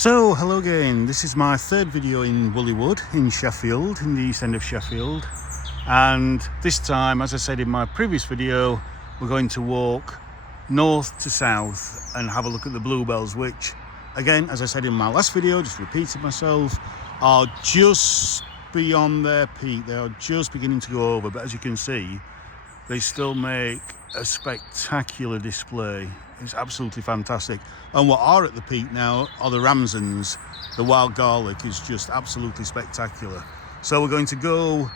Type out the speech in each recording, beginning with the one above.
So, hello again. This is my third video in Woolley Wood in Sheffield, in the east end of Sheffield. And this time, as I said in my previous video, we're going to walk north to south and have a look at the Bluebells, which, again, as I said in my last video, just repeating myself, are just beyond their peak. They are just beginning to go over, but as you can see, they still make a spectacular display. It's absolutely fantastic. And what are at the peak now are the Ramsons. The wild garlic is just absolutely spectacular. So we're going to go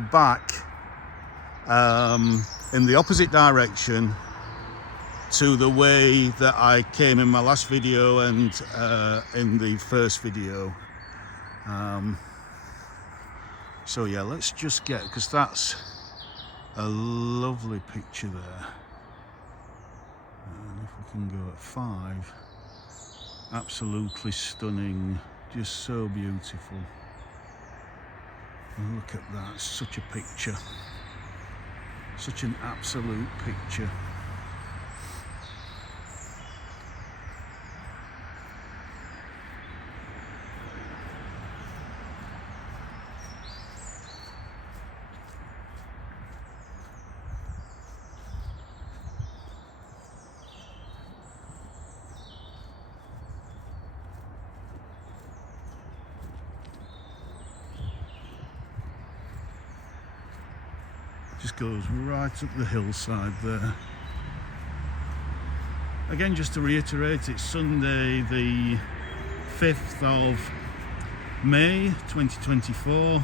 back in the opposite direction to the way that I came in my last video and in the first video. So yeah, let's just get, because that's a lovely picture there. And if we can go at 5, absolutely stunning, just so beautiful. And look at that, such a picture, such an absolute picture. Just goes right up the hillside there. Again, just to reiterate, it's Sunday the 5th of May 2024.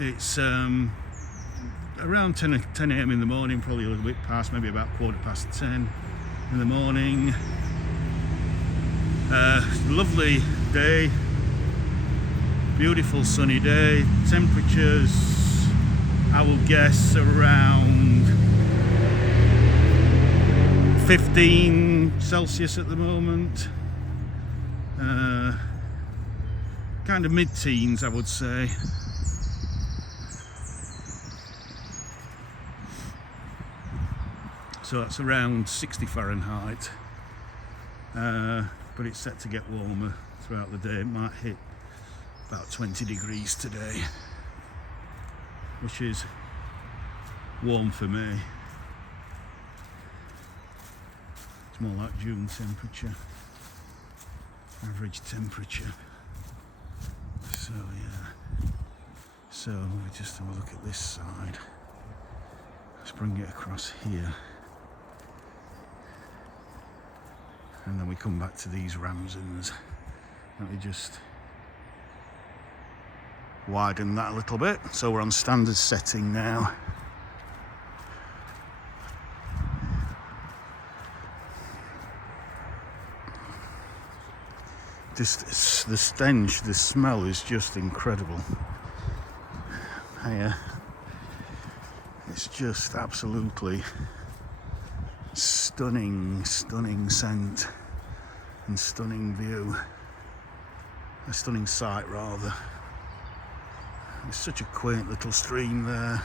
It's around 10 a.m. in the morning, probably a little bit past, maybe about 10:15 in the morning. Lovely day, beautiful sunny day. Temperatures, I will guess, around 15 Celsius at the moment. Kind of mid-teens, I would say. So that's around 60 Fahrenheit. But it's set to get warmer throughout the day. It might hit about 20 degrees today, which is warm for me. It's more like June temperature, average temperature. So yeah, so we just have a look at this side. Let's bring it across here. And then we come back to these Ramsons. Let me just widen that a little bit, so we're on standard setting now. Just the stench, the smell is just incredible. It's just absolutely stunning scent and stunning view. A stunning sight, rather. There's such a quaint little stream there,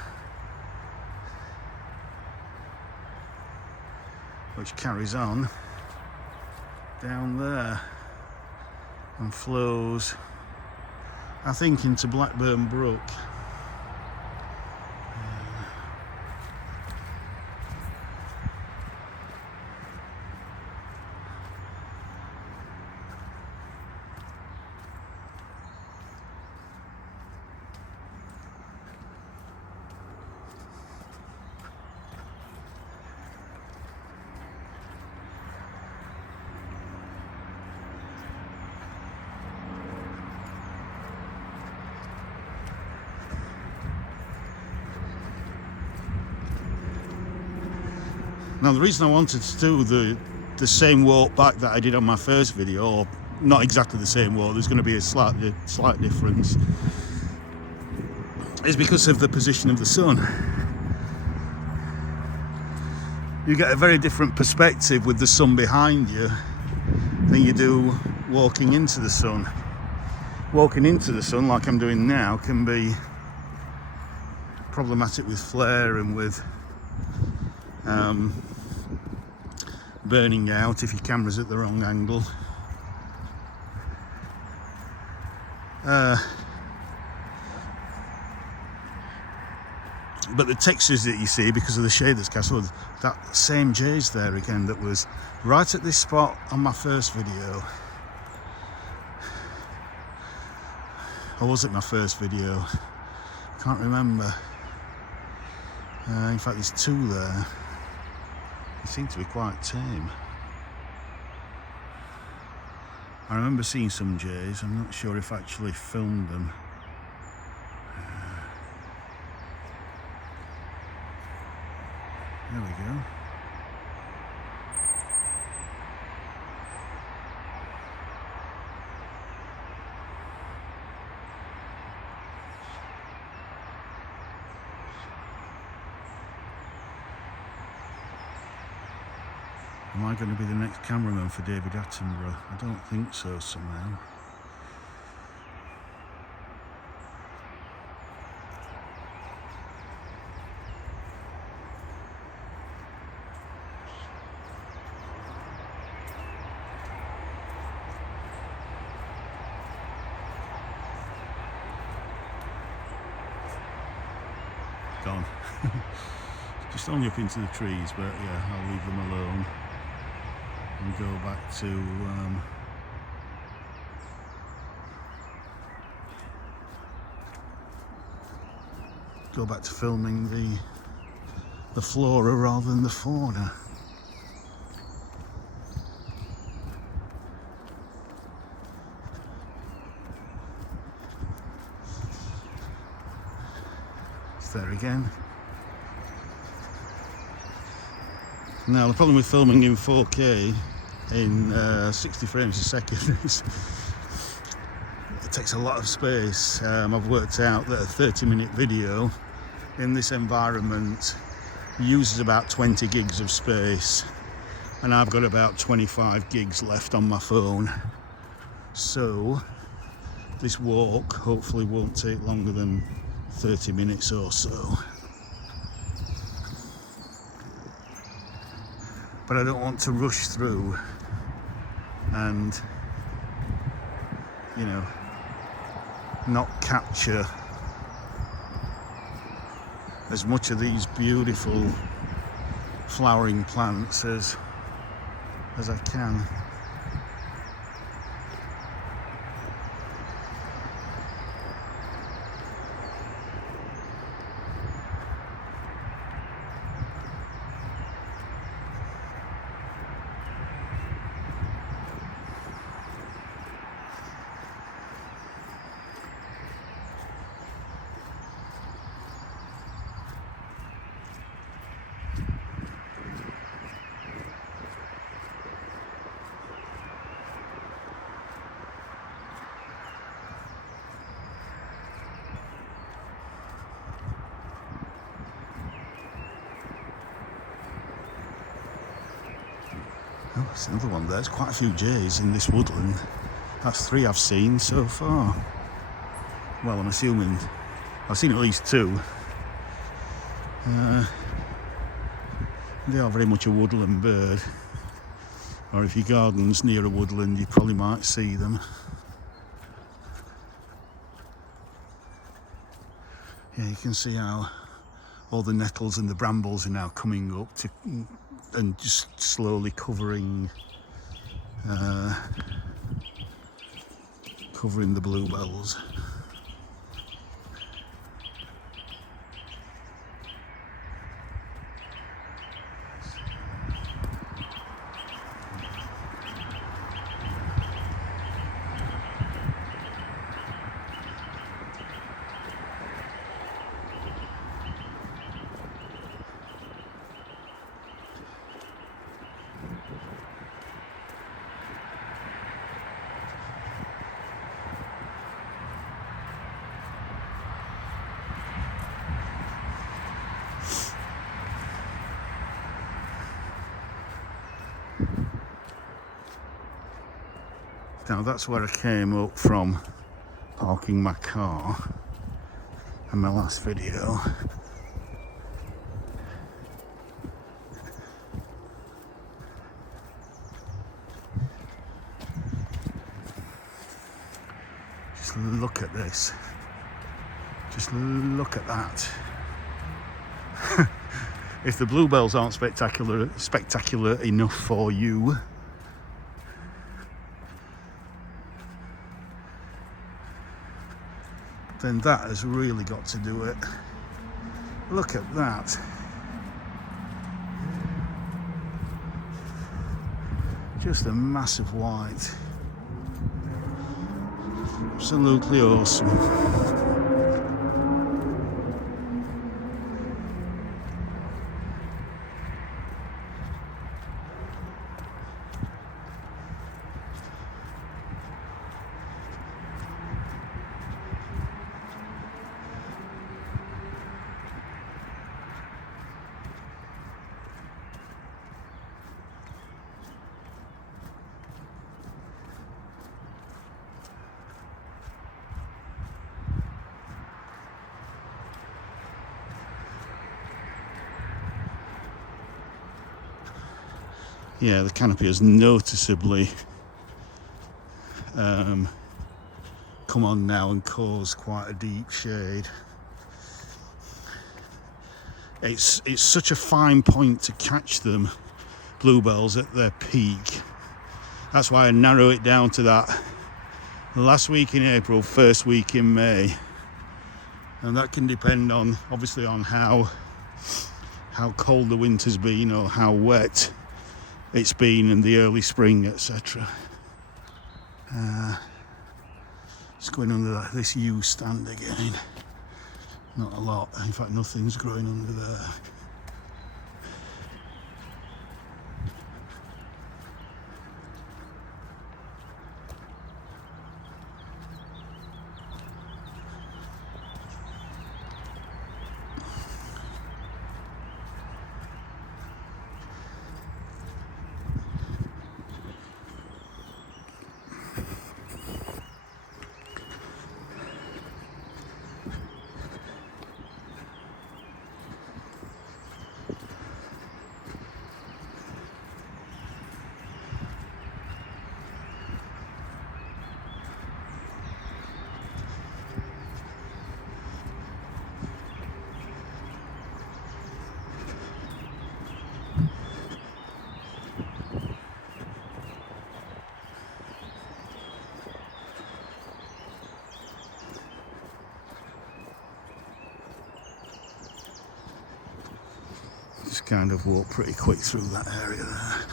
which carries on down there and flows, I think, into Blackburn Brook. Now, the reason I wanted to do the same walk back that I did on my first video, or not exactly the same walk, there's going to be a slight difference, is because of the position of the sun. You get a very different perspective with the sun behind you than you do walking into the sun. Walking into the sun, like I'm doing now, can be problematic with flare and with burning out if your camera's at the wrong angle. But the textures that you see because of the shade that's cast, well, that same jay's there again that was right at this spot on my first video. Or was it my first video? Can't remember. In fact, there's two there. They seem to be quite tame. I remember seeing some jays. I'm not sure if I actually filmed them. There we go. Am I going to be the next cameraman for David Attenborough? I don't think so somehow. Gone. Just only up into the trees, but yeah, I'll leave them alone and go back to filming the flora rather than the fauna. There again. Now the problem with filming in 4K in 60 frames a second is it takes a lot of space. I've worked out that a 30-minute video in this environment uses about 20 gigs of space, and I've got about 25 gigs left on my phone. So this walk hopefully won't take longer than 30 minutes or so. But I don't want to rush through and, you know, not capture as much of these beautiful flowering plants as I can. Oh, there's another one there. There's quite a few jays in this woodland. That's 3 I've seen so far. Well, I'm assuming I've seen at least 2. They are very much a woodland bird. Or if your garden's near a woodland, you probably might see them. Yeah, you can see how all the nettles and the brambles are now coming up to and just slowly covering the bluebells. Now that's where I came up from parking my car in my last video. Just Just look at this. Just look at that. If the bluebells aren't spectacular enough for you, then that has really got to do it. Look at that. Just a massive white. Absolutely awesome. Yeah, the canopy has noticeably come on now and caused quite a deep shade. It's such a fine point to catch them, bluebells, at their peak. That's why I narrow it down to that last week in April, first week in May. And that can depend on, obviously, on how cold the winter's been or how wet it's been in the early spring, etc. Just going under this yew stand again. Not a lot, in fact nothing's growing under there. Just kind of walk pretty quick through that area there.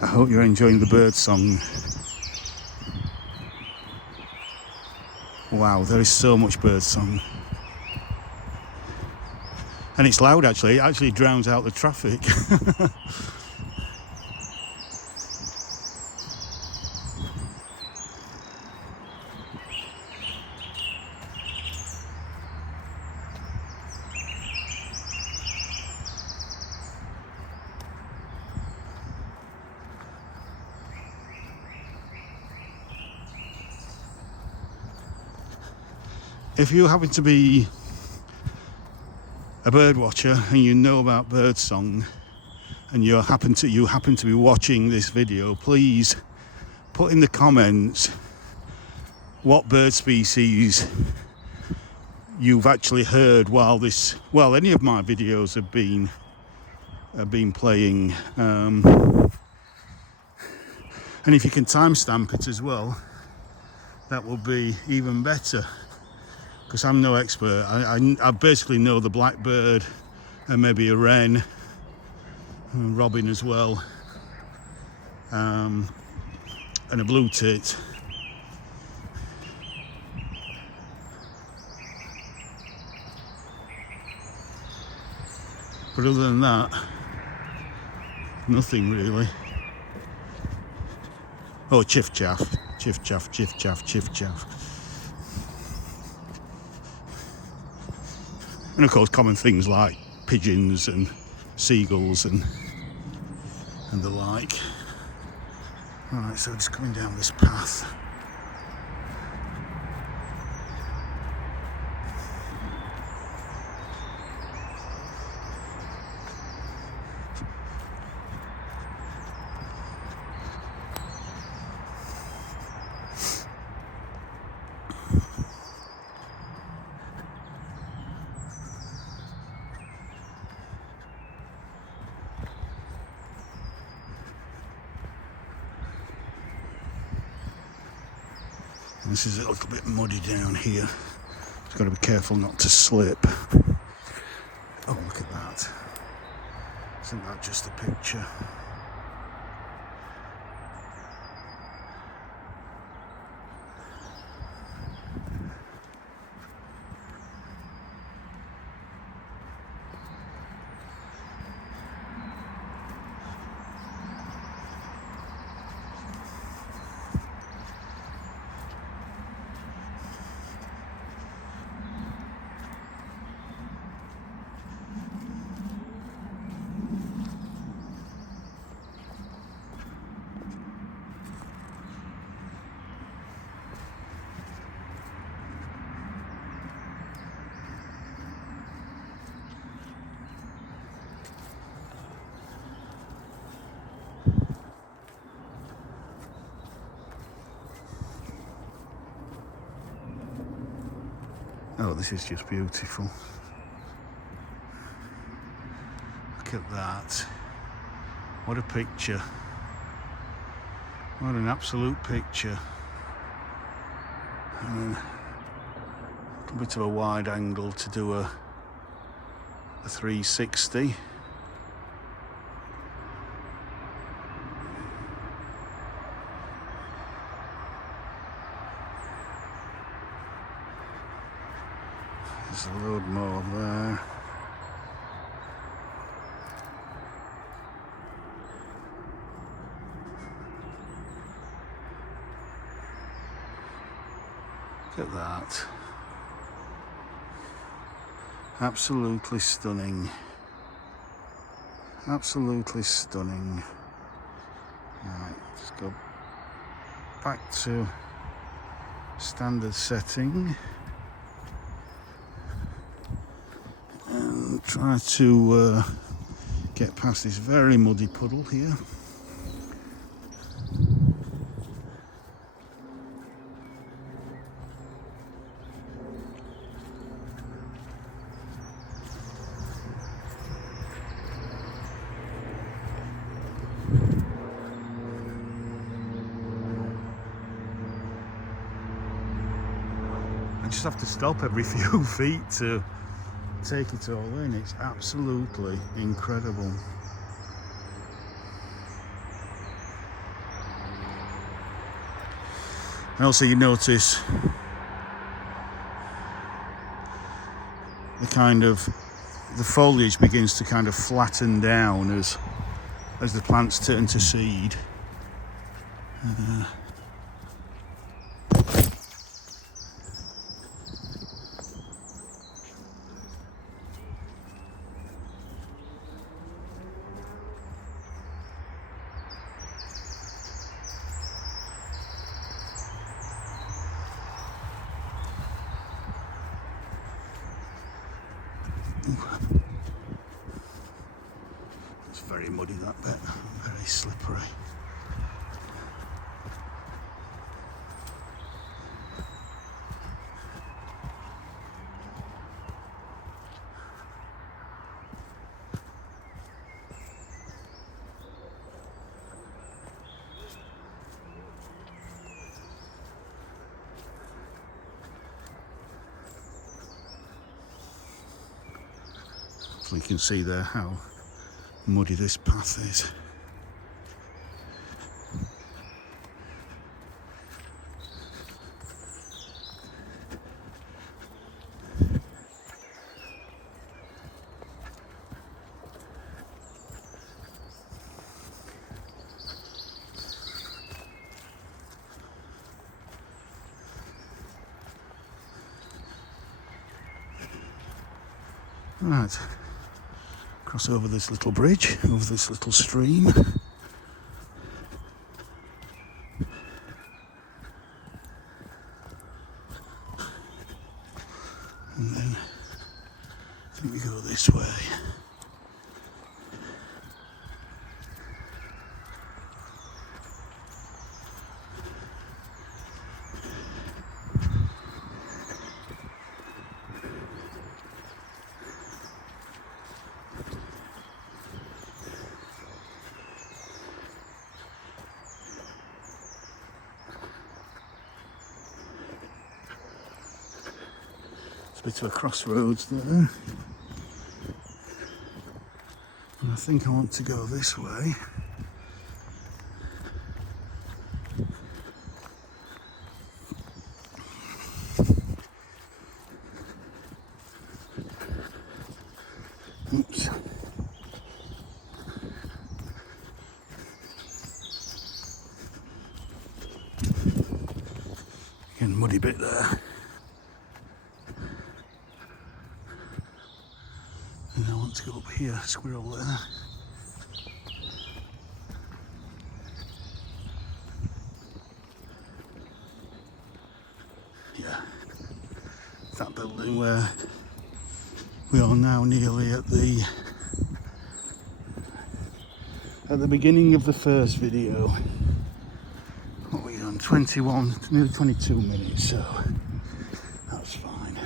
I hope you're enjoying the bird song. Wow, there is so much bird song. And it's loud actually, it actually drowns out the traffic. If you happen to be a bird watcher and you know about bird song and you happen to be watching this video, please put in the comments what bird species you've actually heard while any of my videos have been playing, and if you can timestamp it as well, that will be even better. Because I'm no expert. I basically know the blackbird and maybe a wren, and robin as well, and a blue tit. But other than that, nothing really. Oh, chiff chaff, chiff chaff, chiff chaff, chiff chaff. And of course common things like pigeons and seagulls and the like. Right, so just coming down this path. This is a little bit muddy down here. Just got to be careful not to slip. Oh, look at that. Isn't that just a picture? Oh, this is just beautiful. Look at that. What a picture. What an absolute picture. A bit of a wide angle to do a 360. There's a load more there. Look at that. Absolutely stunning. Absolutely stunning. Right, let's go back to standard setting. And try to get past this very muddy puddle here. I just have to stop every few feet to take it all in. It's absolutely incredible. And also you notice the foliage begins to kind of flatten down as the plants turn to seed. It's very muddy, that bit, very slippery. So you can see there how muddy this path is. Right, cross over this little bridge, over this little stream. And then I think we go this way. A bit of a crossroads there, and I think I want to go this way. Oops. Again, muddy bit there. And I want to go up here, squirrel there. Yeah, that building where we are now, nearly at the beginning of the first video. What are we on? 21, nearly 22 minutes, so that's fine.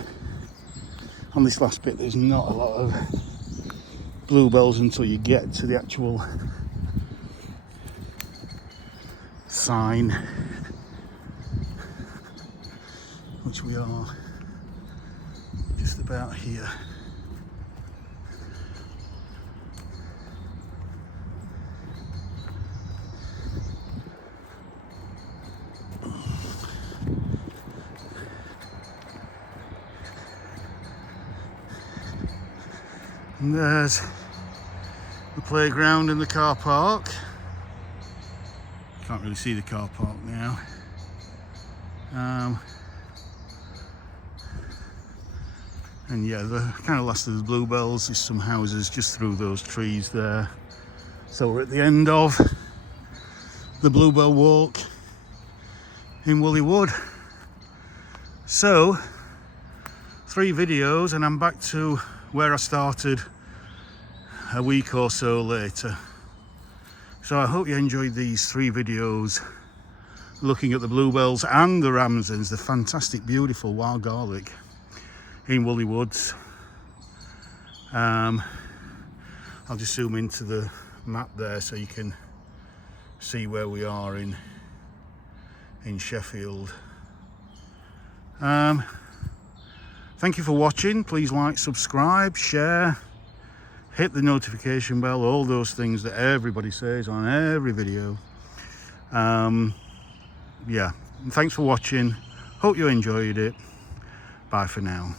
On this last bit there's not a lot of bluebells until you get to the actual sign, which we are just about here. And there's the playground and the car park. Can't really see the car park now. And yeah, the kind of last of the bluebells is some houses just through those trees there. So we're at the end of the Bluebell Walk in Woolley Wood. So 3 videos and I'm back to where I started a week or so later. So I hope you enjoyed these 3 videos looking at the bluebells and the Ramsons, the fantastic, beautiful wild garlic in Woolley Woods. I'll just zoom into the map there so you can see where we are in Sheffield. Thank you for watching. Please like, subscribe, share, hit the notification bell, all those things that everybody says on every video. Yeah, and thanks for watching. Hope you enjoyed it. Bye for now.